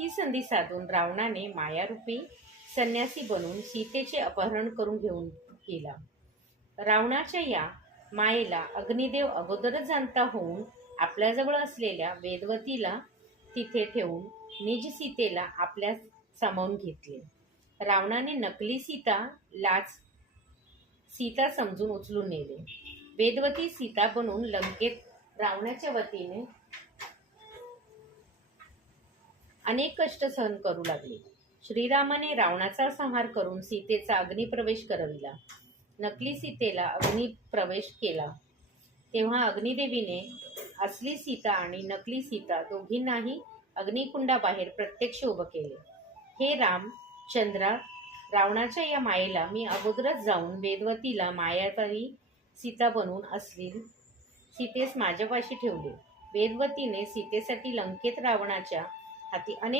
ही संधी साधून रावणाने मायारूपी संन्यासी बनून सीतेचे अपहरण करून घेऊन गेला. रावणाच्या या मायेला अग्निदेव अगोदरच जाणता होऊन आपल्याजवळ असलेल्या वेदवतीला तिथे ठेवून निज सीतेला आपल्या सामावून घेतले. रावणाने नकली सीता समजून उचलून नेले. वेदवती सीता बनून लंकेत रावणाच्या वतीने अनेक कष्ट सहन करू लागले. श्रीरामाने रावणाचा संहार करून सीतेचा अग्निप्रवेश करविला. नकली सीतेला अग्निप्रवेश केला तेव्हा अग्निदेवीने असली सीता आणि नकली सीता दोघींनाही अग्निकुंडाबाहेर प्रत्यक्ष उभं केले. हे रामचंद्रा, रावणाच्या या मायेला मी अगोदरच जाऊन वेदवतीला मायावी सीता बनून असली सीतेस माझ्यापाशी ठेवले. वेदवतीने सीतेसाठी लंकेत रावणाच्या हाती अनेक